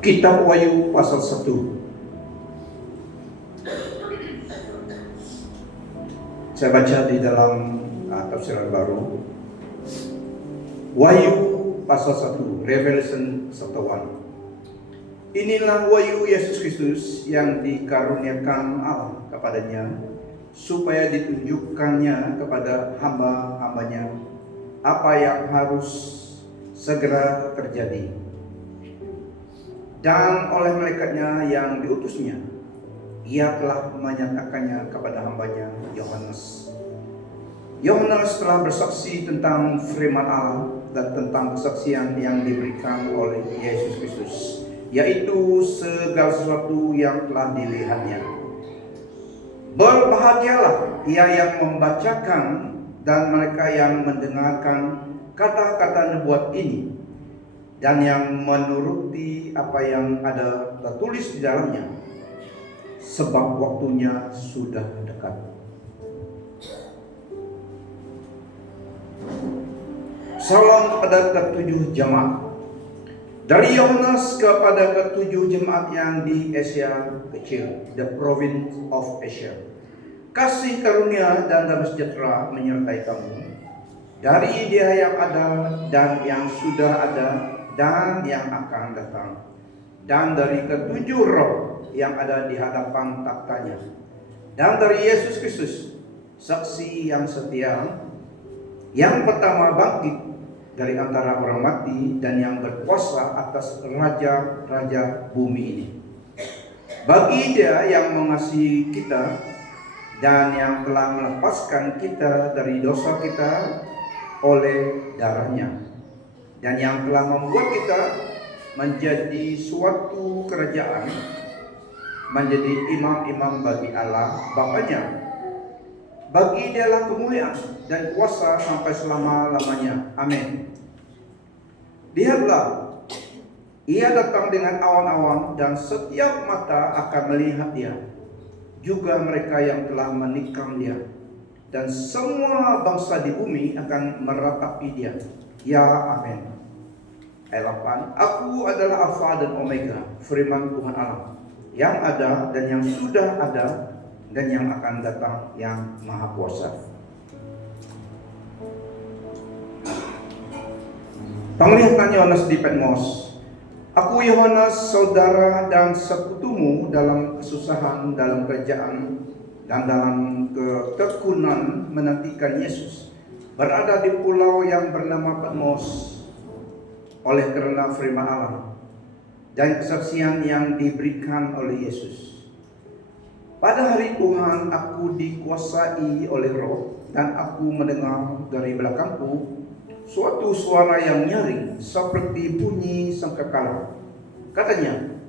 Kitab Wahyu pasal 1. Saya baca di dalam tafsiran baru. Wahyu pasal 1, Revelation chapter 1. Inilah wahyu Yesus Kristus yang dikaruniakan Allah kepadanya, supaya ditunjukkannya kepada hamba-hambanya apa yang harus segera terjadi. Dan oleh malaikatnya yang diutusnya, ia telah menyatakannya kepada hambanya Yohanes. Yohanes telah bersaksi tentang firman Allah dan tentang kesaksian yang diberikan oleh Yesus Kristus, yaitu segala sesuatu yang telah dilihatnya. Berbahagialah ia yang membacakan dan mereka yang mendengarkan kata-kata nubuat ini, dan yang menuruti apa yang ada tertulis di dalamnya, sebab waktunya sudah dekat. Salam kepada ketujuh jemaat. Dari Yohanes kepada ketujuh jemaat yang di Asia Kecil, the province of Asia. Kasih karunia dan damai sejahtera menyertai kamu dari Dia yang ada dan yang sudah ada dan yang akan datang, dan dari ketujuh roh yang ada di hadapan taktanya, dan dari Yesus Kristus, saksi yang setia, yang pertama bangkit dari antara orang mati dan yang berkuasa atas raja-raja bumi ini. Bagi Dia yang mengasihi kita dan yang telah melepaskan kita dari dosa kita oleh darahnya, dan yang telah membuat kita menjadi suatu kerajaan, menjadi imam-imam bagi Allah Bapanya. Bagi Dialah kemuliaan dan kuasa sampai selama-lamanya. Amin. Lihatlah, Ia datang dengan awan-awan, dan setiap mata akan melihat Dia, juga mereka yang telah menikam Dia, dan semua bangsa di bumi akan meratapi Dia. Ya, amin. Ayat 8. Aku adalah Alfa dan Omega, firman Tuhan Allah, yang ada dan yang sudah ada dan yang akan datang, yang Maha Kuasa. Penglihatan Yohanes di Patmos. Aku Yohanes, saudara dan sekutumu dalam kesusahan, dalam kerajaan, dan dalam ketekunan menantikan Yesus, berada di pulau yang bernama Patmos, oleh karena firman Allah dan kesaksian yang diberikan oleh Yesus. Pada hari Tuhan aku dikuasai oleh Roh, dan aku mendengar dari belakangku suatu suara yang nyaring seperti bunyi sangkakala. Katanya,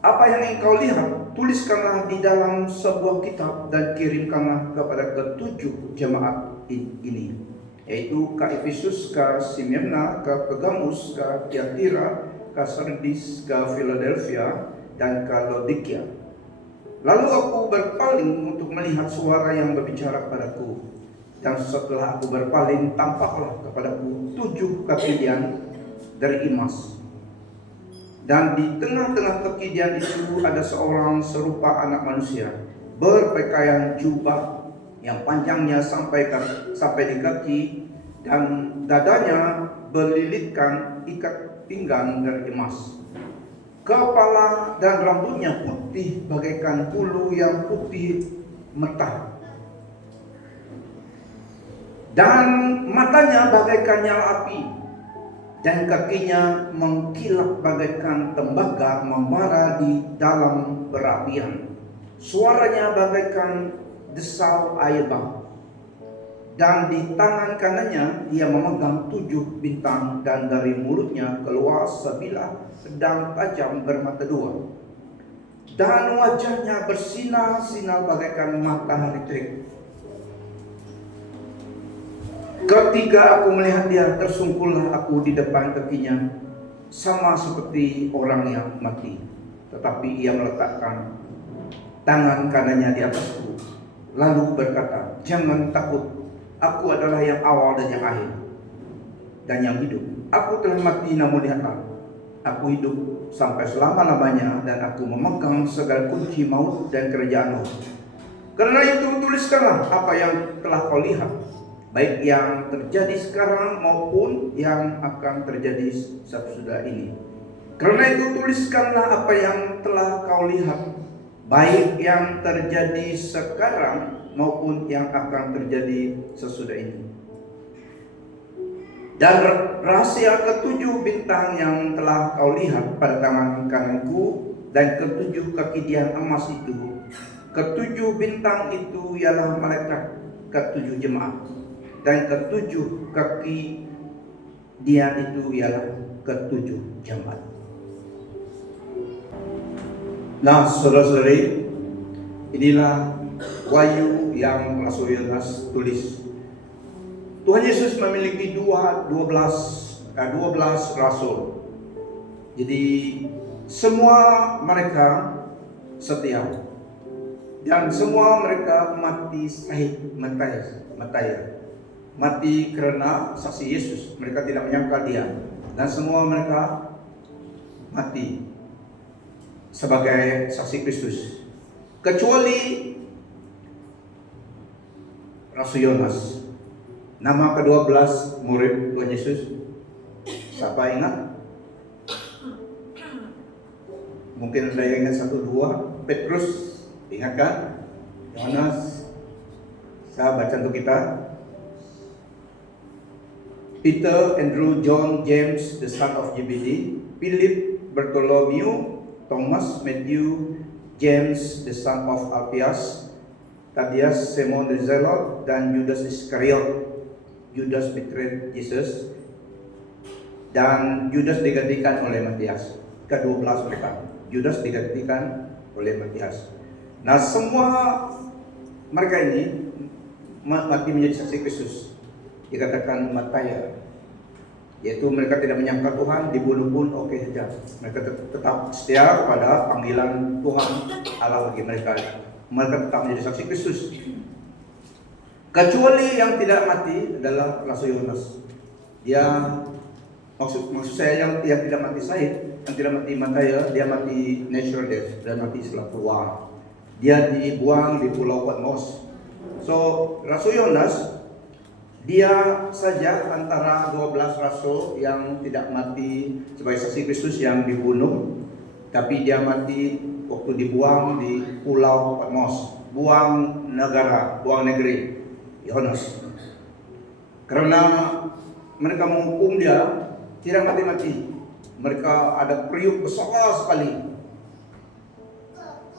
apa yang engkau lihat, tuliskanlah di dalam sebuah kitab dan kirimkanlah kepada ketujuh jemaat ini, yaitu ke Efesus, ke Smyrna, ke Pergamus, ke Tiatira, ke Sardis, ke Philadelphia, dan ke Laodikia. Lalu aku berpaling untuk melihat suara yang berbicara kepadaku, dan setelah aku berpaling, tampaklah kepadaku 7 kekidian dari emas. Dan di tengah-tengah kekidian itu ada seorang serupa anak manusia, berpakaian jubah yang panjangnya sampai di kaki, dan dadanya berlilitkan ikat pinggang dari emas. Kepala dan rambutnya putih bagaikan bulu yang putih mertah, dan matanya bagaikan nyala api, dan kakinya mengkilap bagaikan tembaga membara di dalam berapian. Suaranya bagaikan desau air bah. Dan di tangan kanannya ia memegang 7 bintang, dan dari mulutnya keluar sebilah pedang tajam bermata 2. Dan wajahnya bersinar-sinar bagaikan matahari terik. Ketika aku melihat Dia, tersungkullah aku di depan kakinya, sama seperti orang yang mati. Tetapi Ia meletakkan tangan kanannya di atasku, lalu berkata, jangan takut, aku adalah yang awal dan yang akhir, dan yang hidup. Aku telah mati, namun lihatlah, Aku hidup sampai selama-lamanya dan aku memegang segala kunci maut dan kerajaan maut. Karena itu tuliskanlah apa yang telah kau lihat, baik yang terjadi sekarang maupun yang akan terjadi sesudah ini. Karena itu tuliskanlah apa yang telah kau lihat, baik yang terjadi sekarang maupun yang akan terjadi sesudah ini. Dan rahasia ketujuh bintang yang telah kau lihat pada tangan kananku dan ketujuh kaki dian emas itu. Ketujuh bintang itu ialah malaikat ketujuh jemaat, dan ketujuh kaki dian itu ialah ketujuh jemaat. Nah, saudara-saudari, inilah wahyu yang Rasul Yohanes tulis. Tuhan Yesus memiliki 12 rasul. Jadi semua mereka setia dan semua mereka mati syahid mati karena saksi Yesus. Mereka tidak menyangka dia, dan semua mereka mati sebagai saksi Kristus, kecuali Rasul Yohanes. Nama ke-12 murid Tuhan Yesus, siapa ingat? Mungkin ada yang ingat 1, 2. Petrus, ingat kan? Yohanes, saya baca untuk kita. Peter, Andrew, John, James, the son of Zebedee, Philip, Bartholomew, Thomas, Matthew, James, the son of Alphaeus, Thaddeus, Simon the Zealot, dan Judas Iscariot. Judas betrayed Jesus, dan Judas digantikan oleh Matias. Ke-12 mereka, Judas digantikan oleh Matias. Nah, semua mereka ini mati menjadi saksi Kristus. Dikatakan mataya, yaitu mereka tidak menyangka Tuhan, dibunuh pun oke saja. Mereka tetap setia pada panggilan Tuhan Allah bagi mereka. Mereka tetap menjadi saksi Kristus. Kecuali yang tidak mati adalah Rasul Yohanes. Dia maksud saya yang tidak mati syahid, yang tidak mati mataya, dia mati natural death, dan mati setelah keluar. Dia dibuang di Pulau Patmos. So Rasul Yohanes, dia saja antara 12 rasul yang tidak mati sebagai saksi Kristus yang dibunuh, tapi dia mati waktu dibuang di Pulau Patmos, buang negeri Yohanes. Karena mereka menghukum dia tidak mati-mati. Mereka ada periuk besar sekali.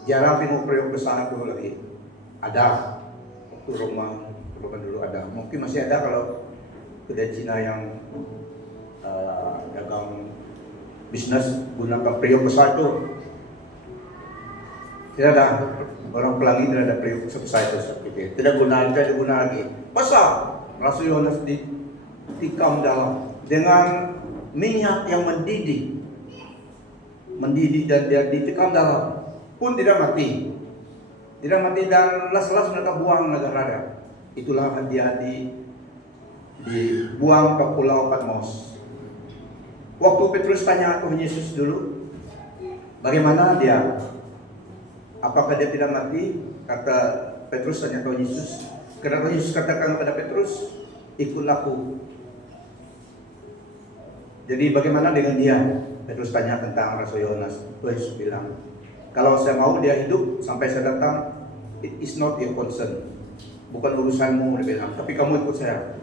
Jarang tengok periuk besar itu lagi. Ada waktu Roma dulu ada. Mungkin masih ada kalau kedai Cina yang dagang bisnis gunakan periuk besar itu. Tidak ada. Orang Pelangi tidak ada periuk sebesar itu seperti itu. Tidak guna lagi. Pasal Rasul Yohanes ditikam dalam dengan minyak yang mendidih dan dia ditikam dalam pun tidak mati dan las-las mereka buang negara. Itulah dia dibuang ke Pulau Patmos. Waktu Petrus tanya Tuhan Yesus dulu, bagaimana dia? Apakah dia tidak mati? Kata Petrus tanya Tuhan Yesus. Karena Tuhan Yesus katakan kepada Petrus, ikutlah aku. Jadi bagaimana dengan dia? Petrus tanya tentang Rasul Yohanes. Tuhan Yesus bilang, kalau saya mau dia hidup sampai saya datang, it is not your concern. Bukan urusanmu, dia bilang, tapi kamu ikut saya.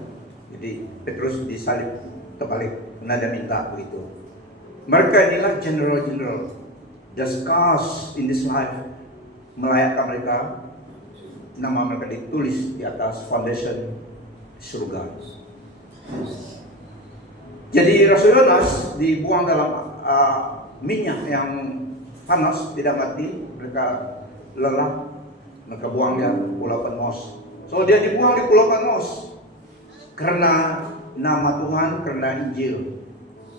Jadi Petrus disalib terbalik, karena dia minta begitu. Mereka inilah general. The scars in this life melayakkan mereka, nama mereka ditulis di atas foundation surga. Jadi Rasul Yohanes dibuang dalam minyak yang panas, tidak mati. Mereka lelah, mereka buang dia di Pulau Patmos. So dia dibuang di Pulau Patmos karena nama Tuhan, karena Injil.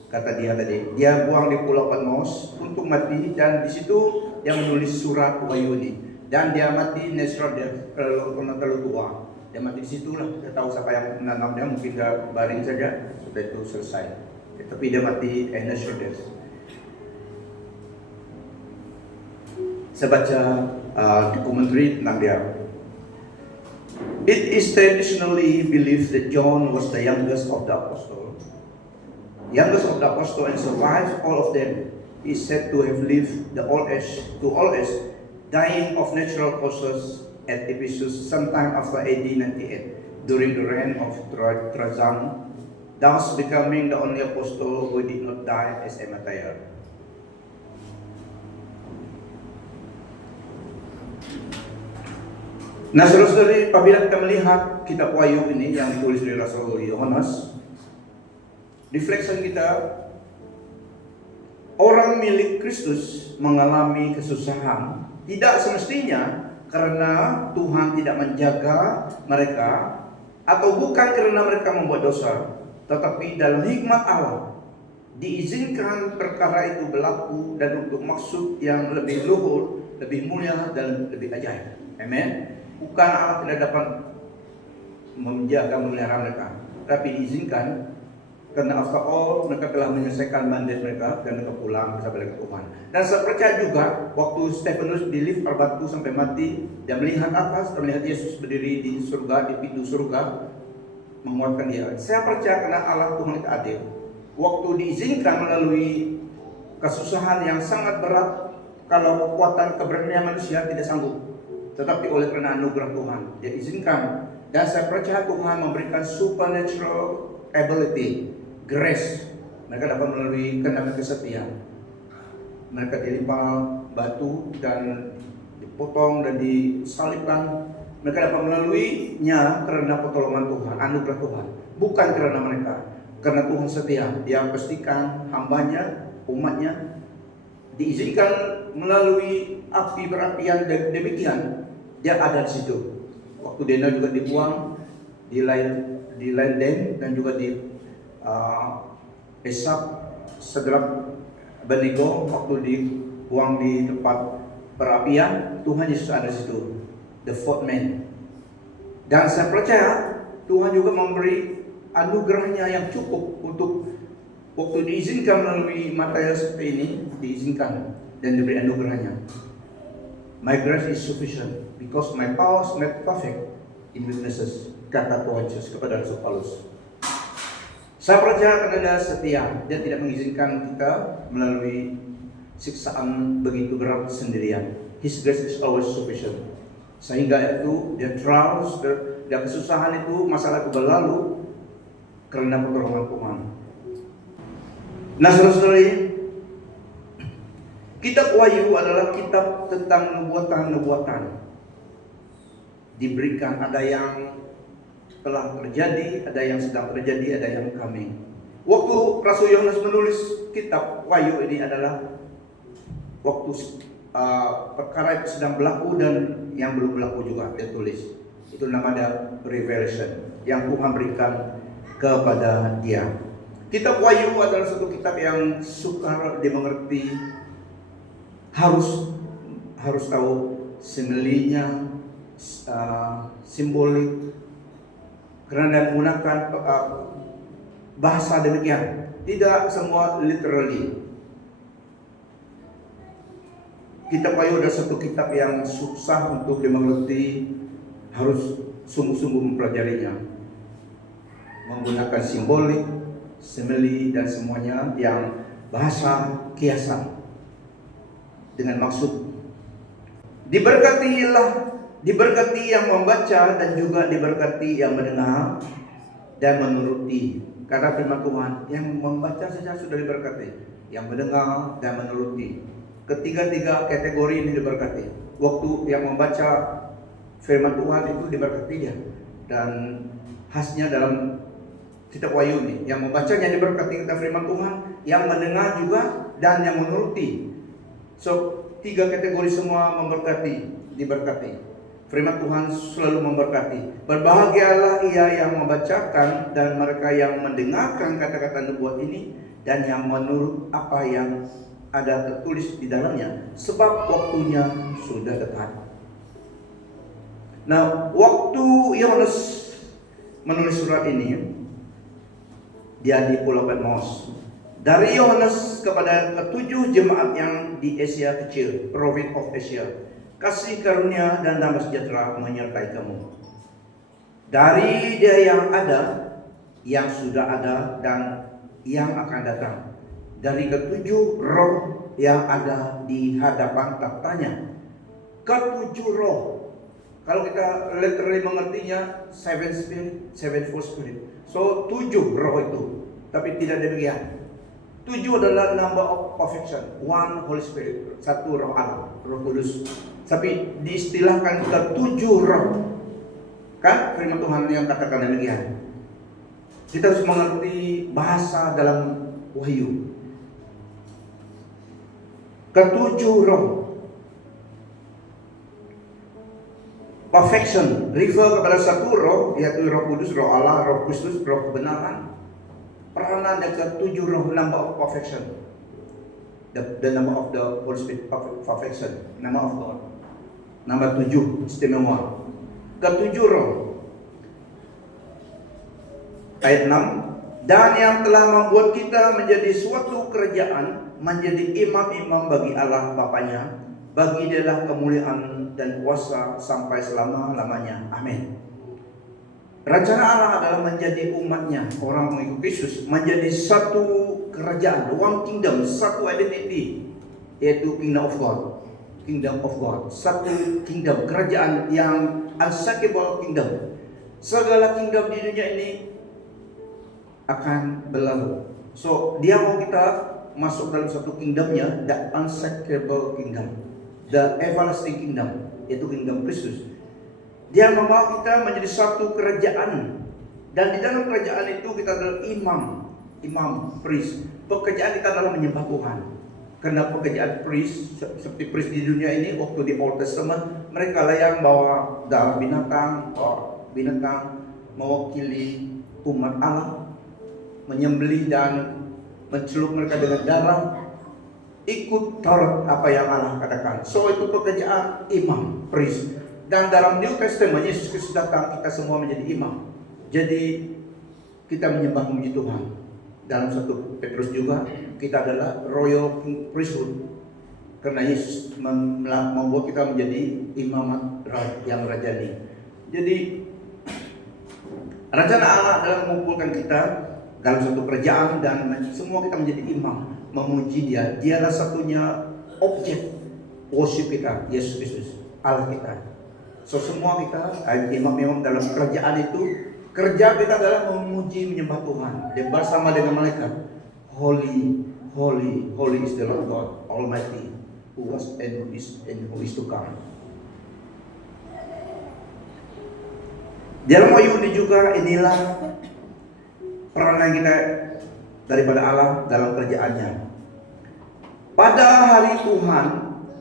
Kata dia tadi, dia buang di Pulau Patmos untuk mati, dan di situ dia menulis surat wahyu ini. Dan dia mati natural death, karena terlalu tua. Dia mati di situlah. Kita tahu siapa yang menanam dia, mungkin dia baring saja, sudah itu selesai. Tapi dia mati natural death. Saya baca dokumentari tentang dia. It is traditionally believed that John was the youngest of the apostles. Youngest of the apostles and survived all of them. He is said to have lived to old age, dying of natural causes at Ephesus sometime after AD 98 during the reign of Trajan, thus becoming the only apostle who did not die as a martyr. Nah, saudara-saudari, apabila kita melihat kitab Wahyu ini yang ditulis oleh Rasul Yohanes, reflection kita, orang milik Kristus mengalami kesusahan tidak semestinya karena Tuhan tidak menjaga mereka atau bukan karena mereka membuat dosa, tetapi dalam hikmat Allah diizinkan perkara itu berlaku dan untuk maksud yang lebih luhur, lebih mulia dan lebih ajaib. Amin. Bukan Allah tidak dapat menjaga memelihara mereka, tapi diizinkan karena after all mereka telah menyelesaikan mandat mereka dan mereka pulang bersama dengan Tuhan. Dan saya percaya juga waktu Stefanus dilempar batu sampai mati dan melihat atas dan melihat Yesus berdiri di surga, di pintu surga, menguatkan dia. Saya percaya karena Allah Tuhan itu adil. Waktu diizinkan melalui kesusahan yang sangat berat, kalau kekuatan keberanian manusia tidak sanggup. Tetapi oleh karena anugerah Tuhan, dia izinkan. Dan saya percaya Tuhan memberikan supernatural ability, grace. Mereka dapat melalui karena mereka setia. Mereka dilempar batu dan dipotong dan disalibkan. Mereka dapat melaluinya karena pertolongan Tuhan, anugerah Tuhan. Bukan karena mereka. Karena Tuhan setia, dia pastikan hambanya, umatnya diizinkan melalui api berapian demikian. Dia ada di situ. Waktu Daniel juga dibuang di lain den dan juga di Esap Sedrak Abednego waktu dibuang di tempat perapian, Tuhan Yesus ada di situ. The fourth man. Dan saya percaya Tuhan juga memberi anugerahnya yang cukup untuk waktu diizinkan melalui materi seperti ini, diizinkan dan diberi anugerahnya. My grace is sufficient because my power is made perfect in weaknesses, kata Tuhan Yesus kepada Rasul Paulus. Saya percaya karena dia setia, dia tidak mengizinkan kita melalui siksaan begitu berat sendirian. His grace is always sufficient. Sehingga itu dia trials, dia kesusahan itu, masalah itu berlalu karena pertolongan Tuhan. Nah, saudara-saudari, kitab Wahyu adalah kitab tentang nubuatan-nubuatan. Diberikan, ada yang telah terjadi, ada yang sedang terjadi, ada yang coming. Waktu Rasul Yohanes menulis kitab Wahyu ini adalah waktu perkara itu sedang berlaku dan yang belum berlaku juga dia tulis. Itu namanya revelation yang Tuhan berikan kepada dia. Kitab Wahyu adalah satu kitab yang sukar dimengerti. Harus tahu similinya, simbolik, karena dia menggunakan bahasa demikian. Tidak semua literally. Kitab Wahyu adalah satu kitab yang susah untuk dimengerti, harus sungguh-sungguh mempelajarinya. Menggunakan simbolik, simile dan semuanya yang bahasa kiasan. Dengan maksud diberkati yang membaca dan juga diberkati yang mendengar dan menuruti. Karena firman Tuhan, yang membaca saja sudah diberkati, yang mendengar dan menuruti. Ketiga-tiga kategori ini diberkati. Waktu yang membaca firman Tuhan itu diberkati dia. Dan khasnya dalam kitab Wahyu ini, yang membacanya diberkati kita firman Tuhan, yang mendengar juga dan yang menuruti. So, tiga kategori semua diberkati. Firman Tuhan selalu memberkati. Berbahagialah ia yang membacakan dan mereka yang mendengarkan kata-kata nubuat ini dan yang menurut apa yang ada tertulis di dalamnya, sebab waktunya sudah dekat. Nah, waktu Yohanes menulis surat ini, dia di Pulau Patmos. Dari Yohanes kepada ketujuh jemaat yang di Asia Kecil, Province of Asia. Kasih karunia dan damai sejahtera menyertai kamu. Dari Dia yang ada, yang sudah ada, dan yang akan datang. Dari ketujuh roh yang ada di hadapan tahtanya. Ketujuh roh. Kalau kita literally mengertinya, seven spirit, sevenfold spirit. So, 7 roh itu. Tapi tidak demikian. 7 adalah number of perfection. One Holy Spirit. 1 roh Allah, roh kudus. Tapi diistilahkan ke-7 roh. Kan firman Tuhan yang katakan demikian. Kita harus mengerti bahasa dalam Wahyu. Ke-7 roh. Perfection refer kepada 1 roh, yaitu Roh Kudus, Roh Allah, Roh Kristus, Roh kebenaran. Peranan yang ke-7 roh, number of perfection. The number of the Holy Spirit, perfection, number of God. Number 7 istimewa. Ke-7 roh. Ayat 6, dan yang telah membuat kita menjadi suatu kerajaan, menjadi imam-imam bagi Allah Bapanya. Bagi Dialah kemuliaan dan kuasa sampai selama-lamanya. Amin. Rencana Allah adalah menjadi umatnya, orang mengikut Yesus, menjadi satu kerajaan, one kingdom, satu identity, yaitu kingdom of God. Kingdom of God, satu kingdom, kerajaan yang unshakable kingdom. Segala kingdom di dunia ini akan berlalu. So, Dia mau kita masuk dalam satu kingdomnya, the unshakable kingdom, the everlasting kingdom, yaitu kingdom Kristus. Dia membawa kita menjadi satu kerajaan, dan di dalam kerajaan itu kita adalah imam, priest. Pekerjaan kita adalah menyembah Tuhan. Karena pekerjaan priest, seperti priest di dunia ini, waktu di Old Testament, mereka lah yang bawa darah binatang, mewakili umat Allah, menyembelih dan mencelup mereka dengan darah, ikut Taurat apa yang Allah katakan. So itu pekerjaan imam, priest. Dan dalam New Testament Yesus Kristus datang, kita semua menjadi imam. Jadi kita menyembah memuji Tuhan. Dalam 1 Petrus juga kita adalah royal priesthood. Karena Yesus membuat kita menjadi imamat yang rajani. Jadi rencana Allah adalah mengumpulkan kita dalam satu kerajaan dan semua kita menjadi imam, memuji Dia. Dialah satunya objek worship kita, Yesus Kristus, Allah kita. So semua kita imam-imam dalam kerajaan itu, kerja kita adalah memuji, menyembah Tuhan. Dia bersama dengan malaikat. Holy, holy, holy is the Lord God Almighty, who was and who is to come. Dalam Wahyu ini juga, inilah peranan kita daripada Allah dalam kerjaannya. Pada hari Tuhan,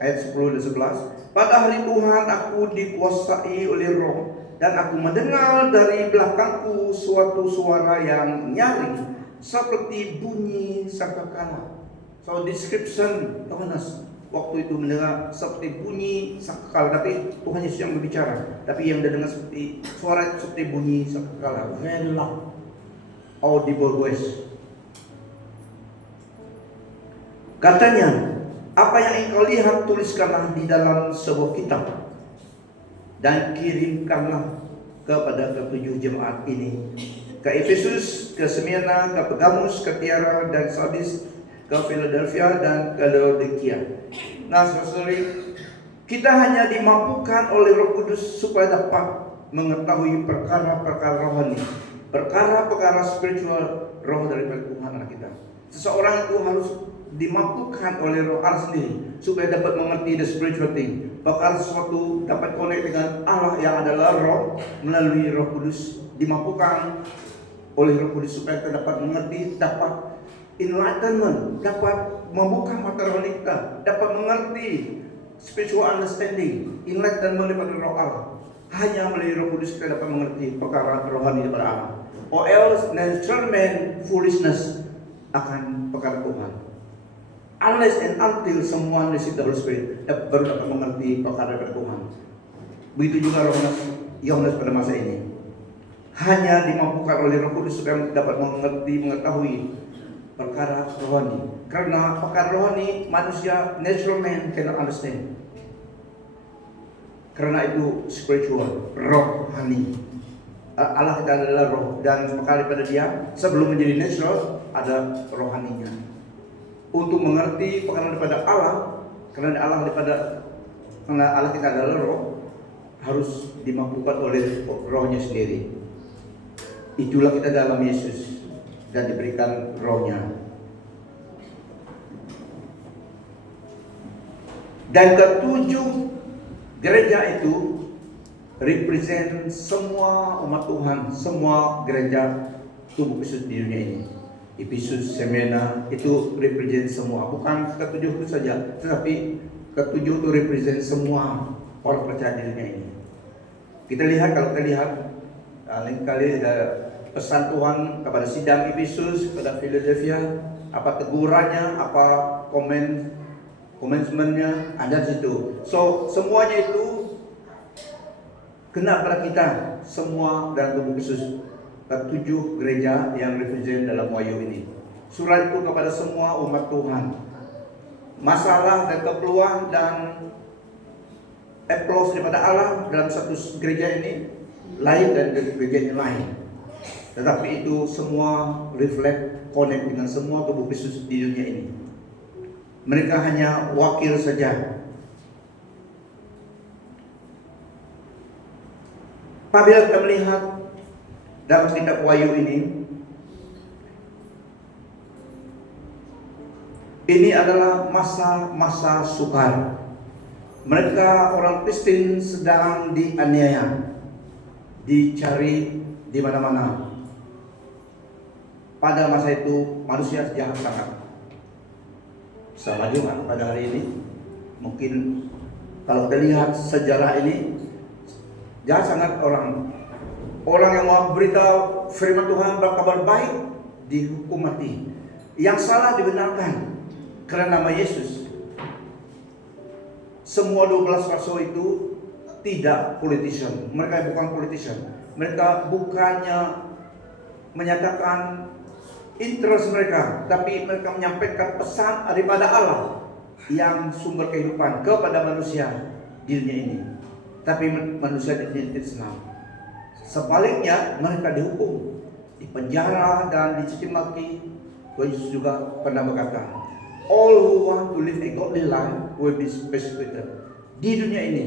ayat 10 dan 11, pada hari Tuhan aku dikuasai oleh Roh, dan aku mendengar dari belakangku suatu suara yang nyaring seperti bunyi sangkakala. So description Yohanes waktu itu mendengar seperti bunyi sangkakala, tapi Tuhan Yesus yang berbicara, tapi yang dengar seperti suara seperti bunyi sangkakala, very loud, audible voice. Katanya, apa yang engkau lihat tuliskanlah di dalam sebuah kitab dan kirimkanlah kepada ketujuh jemaat ini, ke Efesus, ke Smyrna, ke Pergamus, ke Tiara dan Sardis, ke Philadelphia dan ke Laodikia. Nah, saudara, kita hanya dimampukan oleh Roh Kudus supaya dapat mengetahui perkara-perkara rohani, perkara-perkara spiritual, roh daripada Tuhan Allah kita. Seseorang itu harus dimampukan oleh Roh Allah sendiri supaya dapat mengerti the spiritual thing. Bakal sesuatu dapat connect dengan Allah yang adalah Roh melalui Roh Kudus, dimampukan oleh Roh Kudus supaya kita dapat mengerti, dapat enlightenment, dapat membuka mata rohani kita, dapat mengerti spiritual understanding, enlightenment daripada Roh Allah. Hanya melalui Roh Kudus kita dapat mengerti perkara rohani daripada Allah. Or else natural man foolishness akan perkara Tuhan. Unless and until someone receive the Holy Spirit, baru dapat mengerti perkara dari Tuhan. Begitu juga Yohanes pada masa ini. Hanya dimampukan oleh Roh Kudus supaya dapat mengerti, mengetahui perkara rohani. Karena perkara rohani manusia, natural man cannot understand. Karena itu spiritual, rohani. Allah kita adalah roh, dan perkara pada dia sebelum menjadi natural ada rohaninya. Untuk mengerti perkara daripada Allah, karena Allah kita adalah roh, harus dimampukan oleh rohnya sendiri. Itulah kita dalam Yesus dan diberikan rohnya. Dan ketujuh gereja itu represent semua umat Tuhan, semua gereja tubuh Kristus di dunia ini. Efesus, Smyrna itu represent semua, bukan ketujuh itu saja, tetapi ketujuh itu represent semua orang percaya di dunia ini. Kita lihat, kalau kita lihat, lain kali ada pesan Tuhan kepada sidang Efesus, kepada Philadelphia, apa tegurannya, apa komitmennya, ada di situ. So semuanya itu kena pada kita semua dalam tubuh Kristus. Ketujuh gereja yang represent dalam Wahyu ini. Surat itu kepada semua umat Tuhan. Masalah dan keperluan dan applause daripada Allah dalam satu gereja ini lain dan gereja yang lain. Tetapi itu semua reflect, connect dengan semua tubuh Kristus di dunia ini. Mereka hanya wakil saja. Apabila kita melihat dalam kitab Wahyu ini adalah masa-masa sukar. Mereka orang Kristen sedang dianiaya, dicari di mana-mana. Pada masa itu manusia jahat sangat. Sama juga pada hari ini. Mungkin kalau kita lihat sejarah ini, jahat sangat orang yang mau berita firman Tuhan, berkabar baik, dihukum mati. Yang salah dibenarkan karena nama Yesus. Semua 12 rasul itu tidak politician. Mereka bukan politician. Mereka bukannya menyatakan interest mereka, tapi mereka menyampaikan pesan daripada Allah yang sumber kehidupan kepada manusia di dunia ini. Tapi manusia di dunia ini tidak senang. Sebaliknya mereka dihukum, dipenjara dan dicaci maki. Tuhan Yesus juga pernah berkata, all who want to live a godly life will be persecuted. Di dunia ini,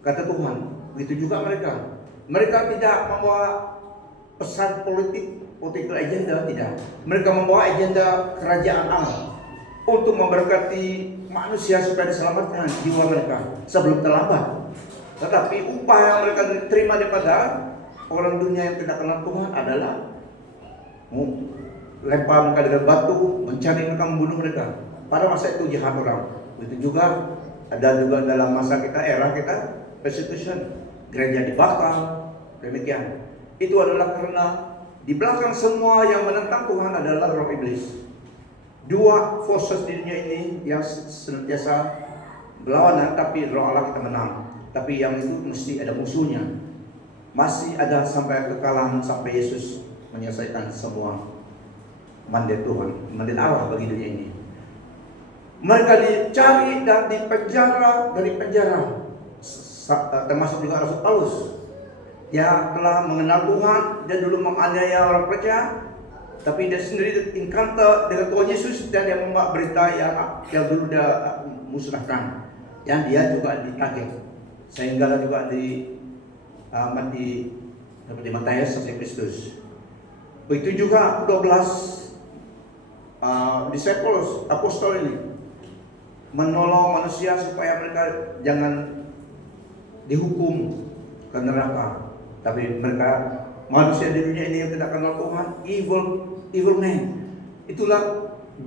kata Tuhan, begitu juga mereka. Mereka tidak membawa pesan political agenda, tidak. Mereka membawa agenda kerajaan Allah untuk memberkati manusia supaya diselamatkan jiwa mereka sebelum terlambat. Tetapi upah yang mereka terima daripada orang dunia yang tidak kenal Tuhan adalah lempar mereka dengan batu, mencari mereka, membunuh mereka. Pada masa itu jahat orang. Begitu juga ada juga dalam masa kita, era kita, persecution, gereja dibakar, demikian. Itu adalah karena di belakang semua yang menentang Tuhan adalah roh iblis. Dua forces di dunia ini yang senantiasa berlawanan, tapi roh Allah kita menang. Tapi yang itu mesti ada musuhnya. Masih ada sampai kekalahan, sampai Yesus menyelesaikan semua mandat Tuhan, mandat Allah bagi dunia ini. Mereka dicari dan dipenjara dari penjara, termasuk juga Rasul Paulus yang telah mengenal Tuhan dan dulu menganiaya orang percaya, tapi dia sendiri encounter dengan Tuhan Yesus dan dia membawa berita yang dulu dia musnahkan, yang dia juga ditarik, sehingga juga mati seperti Matius seperti Kristus. Begitu juga 12 disciples, apostol ini menolong manusia supaya mereka jangan dihukum ke neraka. Tapi mereka manusia di dunia ini yang tidak kenal Tuhan, evil man. Itulah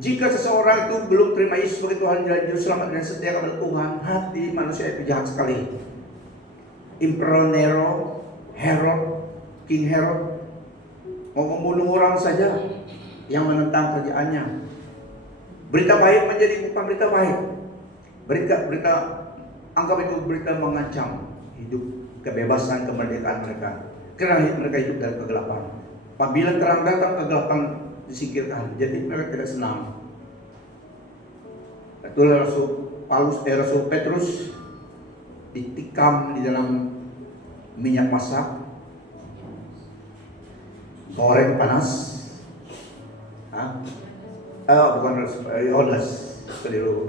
jika seseorang itu belum terima Yesus sebagai Tuhan dan Juru Selamat dan setia kepada Tuhan, hati manusia itu jahat sekali. Emperor Nero, Herod, King Herod mau membunuh orang saja yang menentang kerjaannya. Berita baik menjadi bukan berita baik. Berita anggap itu berita mengancam hidup kebebasan, kemerdekaan mereka. Karena mereka hidup dalam kegelapan. Apabila terang datang, kegelapan disingkirkan. Jadi mereka tidak senang. Itulah Rasul Petrus ditikam di dalam minyak masak, goreng panas. Bukan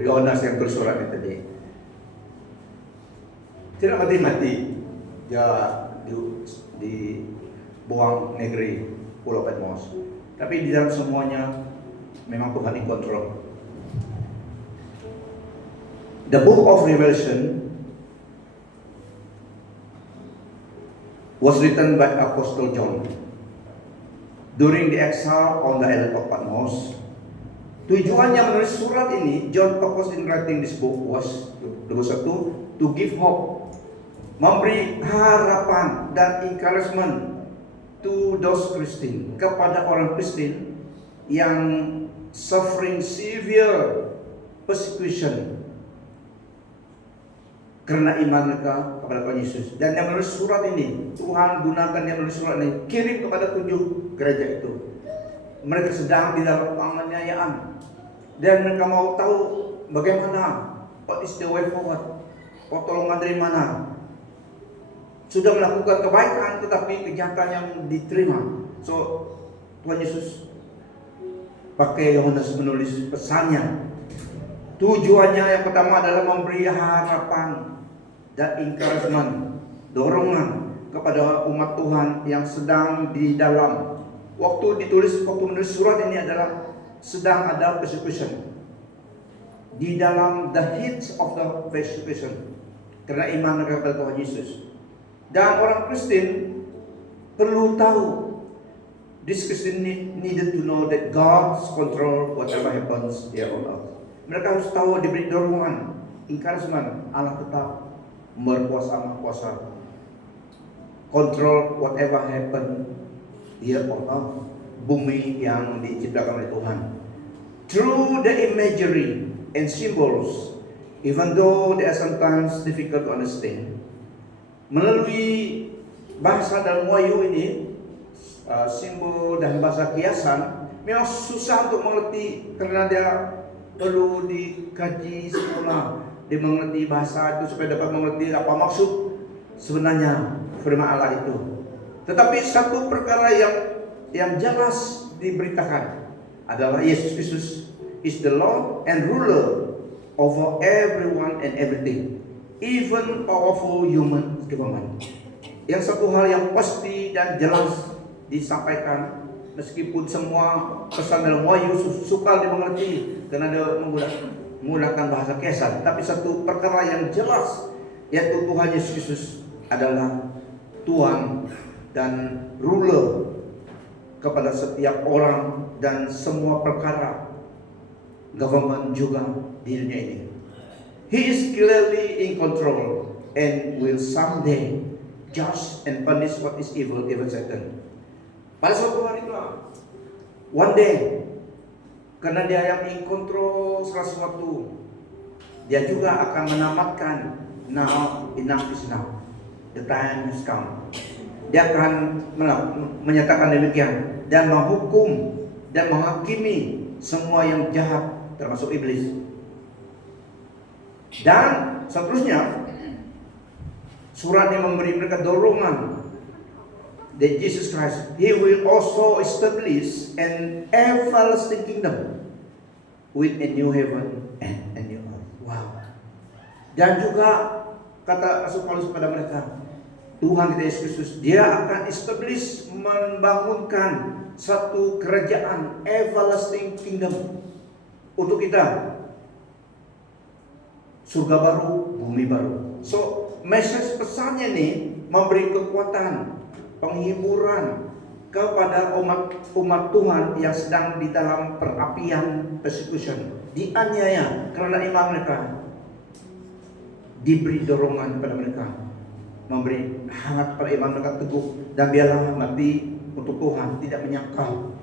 Yohanes yang bersurat itu tadi. Tidak mati-mati, dia dibuang negeri Pulau Patmos. Tapi di dalam semuanya memang Tuhan yang kontrol. The book of Revelation was written by Apostle John during the exile on the island of Patmos. Tujuannya menulis surat ini, John purpose in writing this book was to give hope, memberi harapan dan encouragement to those Christian, kepada orang Kristen yang suffering severe persecution karena iman mereka kepada Tuhan Yesus. Dan yang menulis surat ini, Tuhan gunakan yang menulis surat ini, kirim kepada 7 gereja itu. Mereka sedang di dalam penganiayaan dan mereka mau tahu bagaimana, what is the way forward, pertolongan dari mana. Sudah melakukan kebaikan tetapi kejahatan yang diterima. So Tuhan Yesus pakai Yohanes menulis pesannya. Tujuannya yang pertama adalah memberi harapan dan encouragement, dorongan kepada umat Tuhan yang sedang di dalam waktu menulis surat ini adalah sedang ada persecution, di dalam the heat of the persecution karena iman mereka kepada Tuhan Yesus. Dan orang Kristen perlu tahu, this Christian needed to know that God's control whatever happens here on earth. Mereka harus tahu, diberi dorongan, encouragement, Allah tetap berkuasa, maha kuasa, control whatever happen here on earth, bumi yang diciptakan oleh Tuhan. Through the imagery and symbols, even though they are sometimes difficult to understand, melalui bahasa dalam Wahyu ini, simbol dan bahasa kiasan memang susah untuk mengerti karena dia perlu dikaji sekolah, dia mengerti bahasa itu supaya dapat mengerti apa maksud sebenarnya firman Allah itu. Tetapi satu perkara yang jelas diberitakan adalah Yesus Kristus is the Lord and ruler over everyone and everything, even powerful human government. Yang satu hal yang pasti dan jelas disampaikan, meskipun semua pesan dalam Wahyu sukar dimengerti karena dia menggunakan bahasa kiasan, tapi satu perkara yang jelas, yaitu Tuhan Yesus Kristus adalah Tuhan dan ruler kepada setiap orang dan semua perkara government juga di dunia ini. He is clearly in control and will someday judge and punish what is evil, even Satan. Pada suatu hari itu, one day, karena dia yang in control segala sesuatu, dia juga akan menamatkan. Now enough is enough, the time has come. Dia akan menyatakan demikian dan menghukum dan menghakimi semua yang jahat, termasuk iblis. Dan seterusnya, surat ini memberi mereka dorongan that Jesus Christ, He will also establish an everlasting kingdom with a new heaven and a new earth. Wow. Dan juga kata Rasul Paulus kepada mereka, Tuhan kita Yesus Kristus, Dia akan establish, membangunkan satu kerajaan everlasting kingdom untuk kita. Surga baru, bumi baru. So, message pesannya ini memberi kekuatan, penghiburan kepada umat Tuhan yang sedang di dalam perapian persecution, dianiaya karena iman mereka. Diberi dorongan kepada mereka, memberi hangat pada iman mereka teguh, dan biarlah mati untuk Tuhan, tidak menyangkal.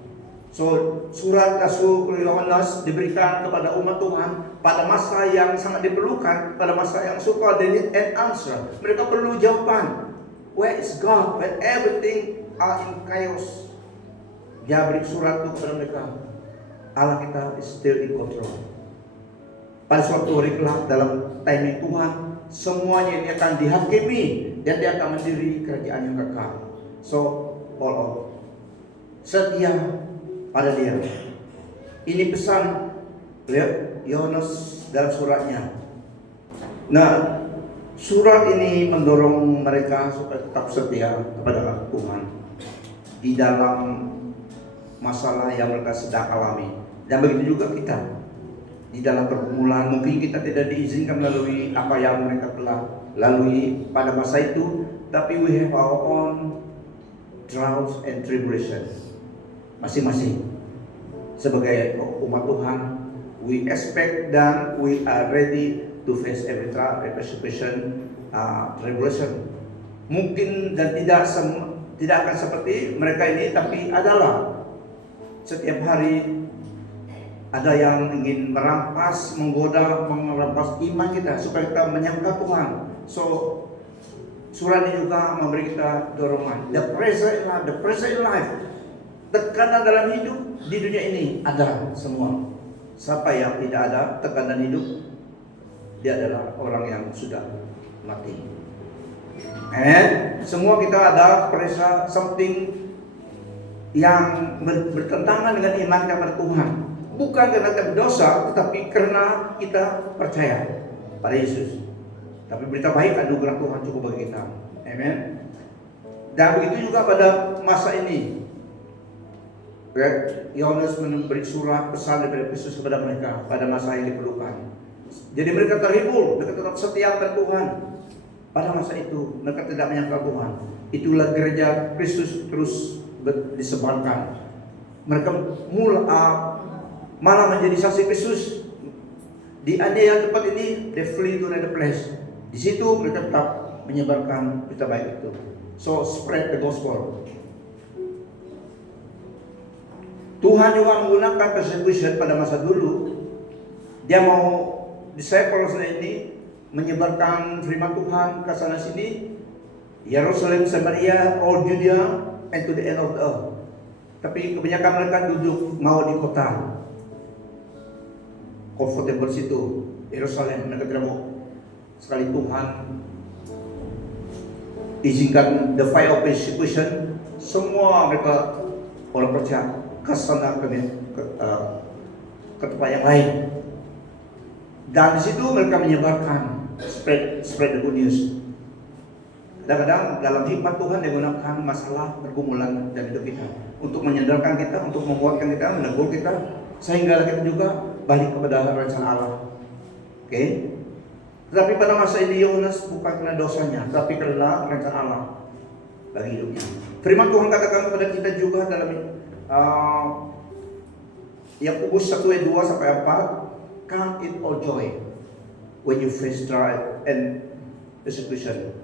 So, surat Rasul Yohanes diberikan kepada umat Tuhan pada masa yang sangat diperlukan, pada masa yang sukar, they need an answer. Mereka perlu jawaban. Where is God when everything are in chaos? Dia beri surat itu kepada mereka. Allah kita is still in control. Pada suatu hari kelak dalam timing Tuhan, semuanya ini akan dihakimi dan dia akan mendiri kerajaan yang kekal. So, all out. Setia pada dia. Ini pesan, lihat Yohanes dalam suratnya. Nah, surat ini mendorong mereka supaya tetap setia kepada Tuhan di dalam masalah yang mereka sedang alami. Dan begitu juga kita di dalam pergumulan. Mungkin kita tidak diizinkan melalui apa yang mereka telah lalui pada masa itu, tapi we have our own trials and tribulation masing-masing. Sebagai umat Tuhan, we expect dan we are ready to face every trial, every persecution, tribulation. Mungkin dan tidak akan seperti mereka ini, tapi adalah setiap hari ada yang ingin merampas, menggoda, merampas iman kita supaya kita menyangka Tuhan. So surat ini juga memberi kita dorongan. The pressure in life, tekanan dalam hidup di dunia ini ada semua. Siapa yang tidak ada tekanan hidup, dia adalah orang yang sudah mati. Semua kita ada pressure, something yang bertentangan dengan iman kita pada Tuhan. Bukan karena kita berdosa, tetapi karena kita percaya pada Yesus. Tapi berita baik anugerah Tuhan cukup bagi kita. Amen. Dan begitu juga pada masa ini. Yohanes memberi surat pesan daripada Kristus kepada mereka pada masa yang diperlukan. Jadi mereka terhibur, mereka tetap setia pada Tuhan. Pada masa itu mereka tidak menyangkal Tuhan. Itulah gereja Kristus terus disebarkan. Mereka malah menjadi saksi Kristus. Di aniaya tempat ini, they flee to another place. Di situ mereka tetap menyebarkan berita baik itu. So spread the gospel. Tuhan juga menggunakan persecution pada masa dulu. Dia mau disciples ini menyebarkan firman Tuhan ke sana sini, Yerusalem, Samaria, all Judea, and to the end of the earth. Tapi kebanyakan mereka duduk mau di kota comfortable situ, Yerusalem. Mereka tidak mau. Sekali Tuhan izinkan the fire of persecution, semua mereka orang percaya ke sana ke tempat yang lain. Dan di situ mereka menyebarkan spread the good news. Kadang-kadang dalam hikmat Tuhan dia gunakan masalah pergumulan dalam hidup kita untuk menyadarkan kita, untuk menguatkan kita, menegur kita, sehingga kita juga balik kepada rencana Allah. Oke? Tetapi pada masa ini Yohanes bukan karena dosanya, tapi karena rencana Allah bagi hidupnya. Firman Tuhan katakan kepada kita juga dalam Yakobus 1 ayat 2 sampai 4, count it all joy when you face trial and persecution.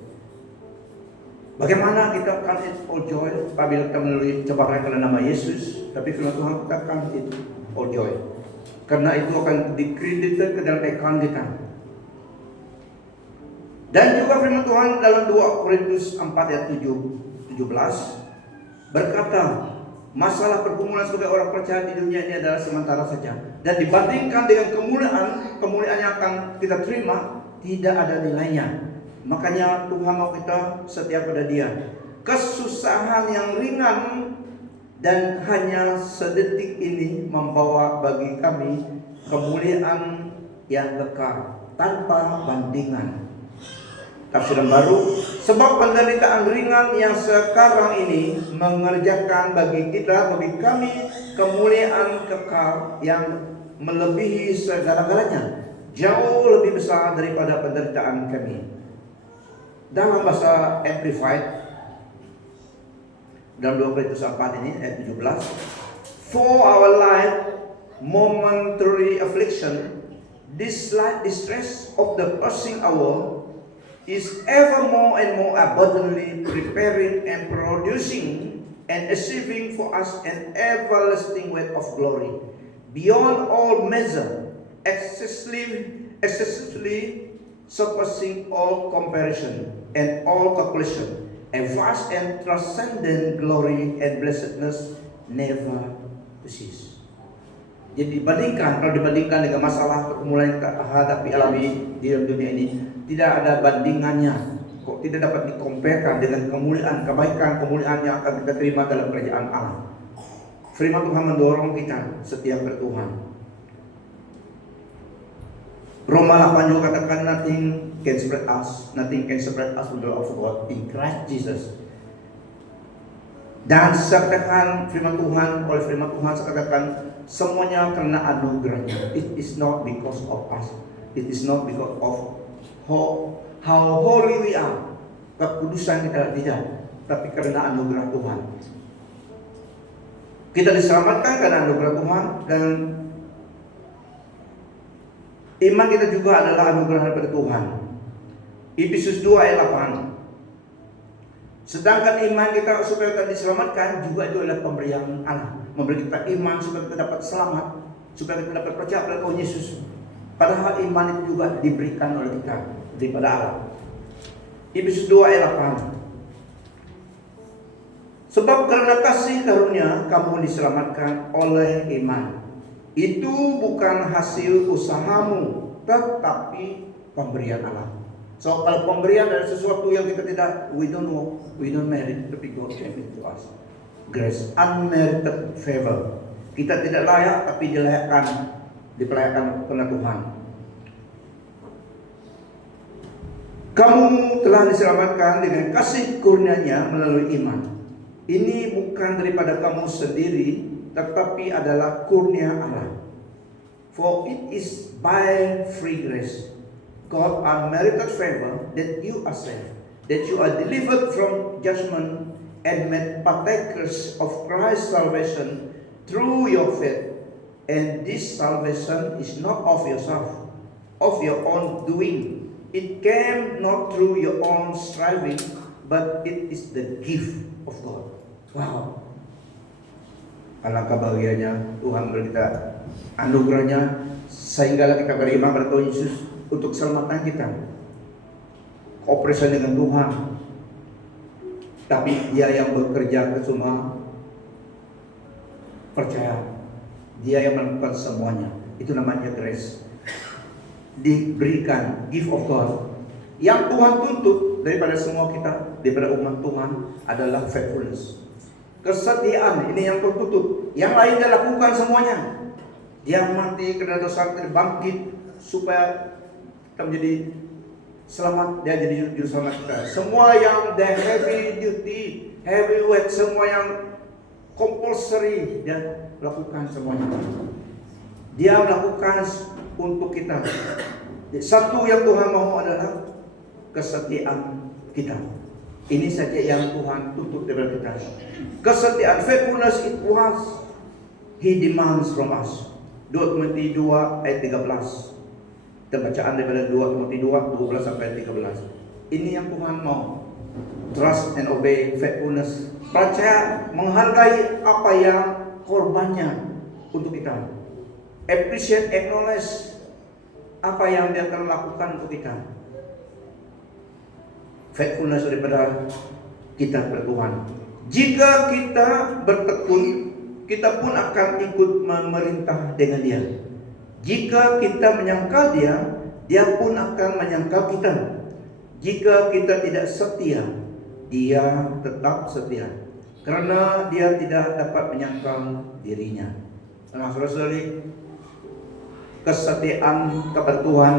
Bagaimana kita count it all joy apabila kita melalui cobaan karena nama Yesus? Tapi firman Tuhan kita count it all joy, karena itu akan dikreditkan ke dalam account kita. Dan juga firman Tuhan dalam 2 Korintus 4 ayat 17 berkata, masalah pergumulan sebagai orang percaya di dunia ini adalah sementara saja. Dan dibandingkan dengan kemuliaan yang akan kita terima, tidak ada nilainya. Makanya Tuhan mau kita setia pada Dia. Kesusahan yang ringan dan hanya sedetik ini membawa bagi kami kemuliaan yang kekal tanpa bandingan. Tafsiran baru, sebab penderitaan ringan yang sekarang ini mengerjakan bagi kami kemuliaan kekal yang melebihi segala-galanya, jauh lebih besar daripada penderitaan kami. Dalam bahasa Amplified, dalam 2 Korintus 4 ini ayat 17, for our life momentary affliction, this slight distress of the passing hour is ever more and more abundantly preparing and producing and achieving for us an everlasting weight of glory beyond all measure, excessively surpassing all comparison and all calculation, a vast and transcendent glory and blessedness never to cease. Jadi kalau dibandingkan dengan masalah pergumulan yang kita hadapi alami di dalam dunia ini, tidak ada bandingannya. Kok tidak dapat dikomparkan dengan kemuliaan, kemuliaan yang akan kita terima dalam kerajaan Allah. Firman Tuhan mendorong kita setia kepada Tuhan. Roma 8 juga katakan nothing can separate us from the love of God in Christ Jesus. Dan sekatakan oleh firman Tuhan sekatakan semuanya karena anugerahnya. It is not because of us. It is not because of how holy we are. Kekudusan kita tidak, tapi karena anugerah Tuhan. Kita diselamatkan karena anugerah Tuhan, dan iman kita juga adalah anugerah daripada Tuhan. Efesus 2 ayat 8. Sedangkan iman kita supaya kita diselamatkan juga itu adalah pemberian Allah. Memberi kita iman supaya kita dapat selamat, supaya kita dapat percaya pada Tuhan Yesus. Padahal iman itu juga diberikan oleh kita daripada Allah. Efesus 2 ayat 8. Sebab karena kasih karunia kamu diselamatkan oleh iman. Itu bukan hasil usahamu, tetapi pemberian Allah. So kalau pemberian dari sesuatu yang kita tidak, we don't merit, tapi God gave it to us. Grace, unmerited favor. Kita tidak layak, tapi diperlayakan oleh Tuhan. Kamu telah diselamatkan dengan kasih karunia-Nya melalui iman. Ini bukan daripada kamu sendiri, tetapi adalah kurnia Allah. For it is by free grace, God unmerited favor, that you are saved, that you are delivered from judgment and made partakers of Christ's salvation through your faith. And this salvation is not of yourself, of your own doing. It came not through your own striving, but it is the gift of God. Wow. Alangkah bahagianya Tuhan beri kita anugerahnya sehingga kita beriman pada Tuhan Yesus untuk keselamatan kita. Kooperasi dengan Tuhan. Tapi Dia yang bekerja ke semua, percaya Dia yang melakukan semuanya. Itu namanya grace. Diberikan gift of God. Yang Tuhan tuntut daripada semua kita, daripada umat Tuhan adalah faithfulness. Kesetiaan, ini yang Tuhan tuntut. Yang lain Dia lakukan semuanya. Dia mati karena dosa, bangkit supaya kita menjadi selamat. Dia jadi juru selamat kita. Semua yang the heavy duty, heavy weight, semua yang compulsory Dia lakukan semuanya. Dia melakukan untuk kita. Satu yang Tuhan mau adalah kesetiaan kita. Ini saja yang Tuhan tuntut dari kita. Kesetiaan, faithfulness it was He demands from us. 2 Timotius 2 ayat 13. Bacaan daripada 2 Timotius 2 12 sampai 13. Ini yang Tuhan mau. Trust and obey, faithfulness. Percaya, menghargai apa yang korbannya untuk kita. Appreciate, acknowledge apa yang Dia telah lakukan untuk kita. Faithfulness daripada kita kepada Tuhan. Jika kita bertekun, kita pun akan ikut memerintah dengan Dia. Jika kita menyangkal Dia, Dia pun akan menyangkal kita. Jika kita tidak setia, Dia tetap setia, karena Dia tidak dapat menyangkal dirinya. Nah, saudara-saudari, kesetiaan kepada Tuhan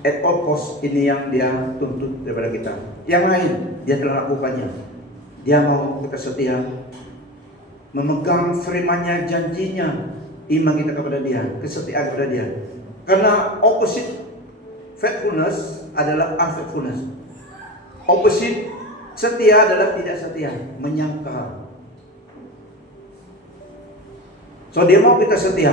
at all cost ini yang Dia tuntut daripada kita. Yang lain Dia telah lakukannya. Dia mau kita setia, memegang firman-Nya, janjinya, iman kita kepada Dia, kesetiaan kepada Dia. Karena opposite faithfulness adalah unfaithfulness. Opposite setia adalah tidak setia, menyangkal. So Dia mau kita setia.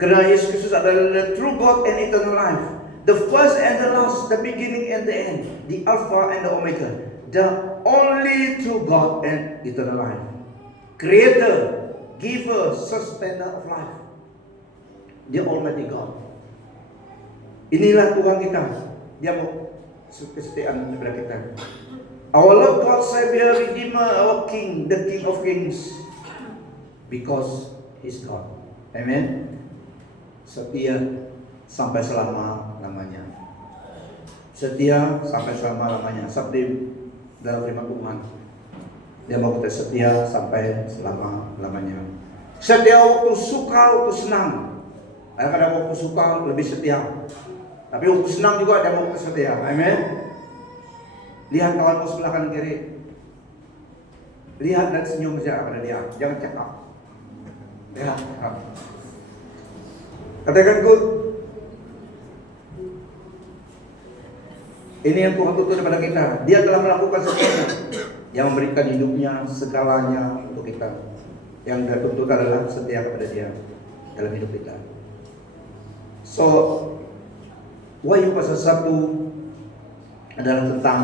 Karena Yesus Kristus adalah the true God and eternal life, the first and the last, the beginning and the end, the Alpha and the Omega, the only true God and eternal life, Creator, Giver, Sustainer of life, the Almighty God. Inilah Tuhan kita. Dia mau kesetiaan kepada kita. Our Lord God, Savior, Redeemer, our King, the King of Kings. because He's God. Amen. Setia sampai selama-lamanya. Setia sampai selama-lamanya. Seperti dalam firman Tuhan, Dia mau kita setia sampai selama-lamanya. Setia waktu suka, waktu senang. Kadang-kadang waktu suka lebih setia, tapi waktu senang juga Dia mau kita setia. Amen. Lihat kawanmu sebelah kanan kiri. Lihat dan senyum saja kepada dia. Jangan cakap. Lihat. Katakan good. Ini yang Tuhan tuntut kepada kita. Dia telah melakukan semuanya. Yang memberikan hidupnya segalanya untuk kita. Yang dia tuntut adalah setia kepada Dia dalam hidup kita. So, Wahyu pasal 1 adalah tentang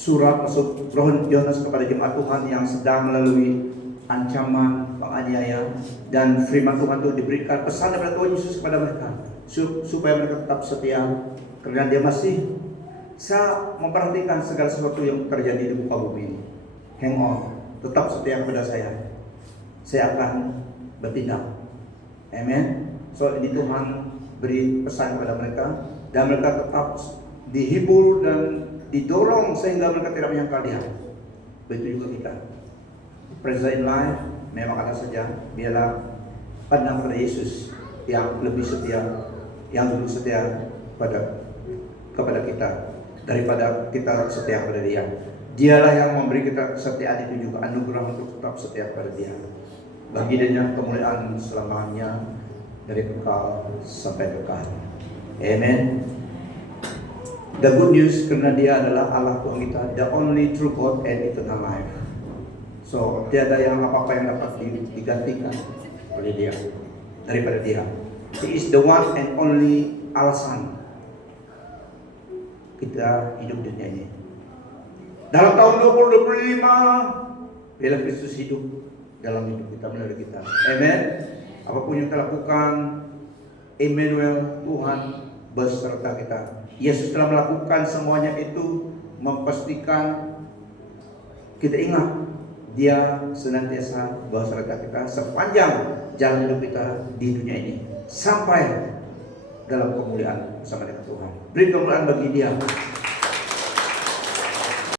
surat maksud Roh Yohanes kepada jemaat Tuhan yang sedang melalui ancaman, penganiaya, dan firman Tuhan itu diberikan pesan daripada Tuhan Yesus kepada mereka supaya mereka tetap setia karena Dia masih bisa memperhatikan segala sesuatu yang terjadi di muka bumi ini. Hang on, tetap setia kepada saya akan bertindak. Amen. So ini Tuhan beri pesan kepada mereka dan mereka tetap dihibur dan didorong sehingga mereka tidak menyangkal Dia. Begitu juga kita. Present life memang ada saja. Biarlah pandang pada Yesus yang lebih setia, yang lebih setia kepada kita daripada kita setia kepada Dia. Dialah yang memberi kita kesetiaan itu juga, anugerah untuk tetap setia kepada Dia. Bagi Dia kemuliaan selamanya dari kekal sampai kekal. Amen. The good news karena Dia adalah Allah Tuhan kita, the only true God and eternal life. So tiada yang apa-apa yang dapat digantikan oleh Dia daripada Dia. He is the one and only alasan kita hidup dunia ini. Dalam tahun 2025 bila Kristus hidup dalam hidup kita melalui kita. Amen. Apapun yang kita lakukan, Emmanuel, Tuhan beserta kita. Yesus telah melakukan semuanya itu memastikan kita ingat Dia senantiasa beserta kita sepanjang jalan hidup kita di dunia ini sampai dalam kemuliaan bersama dengan Tuhan. Beri kemuliaan bagi Dia.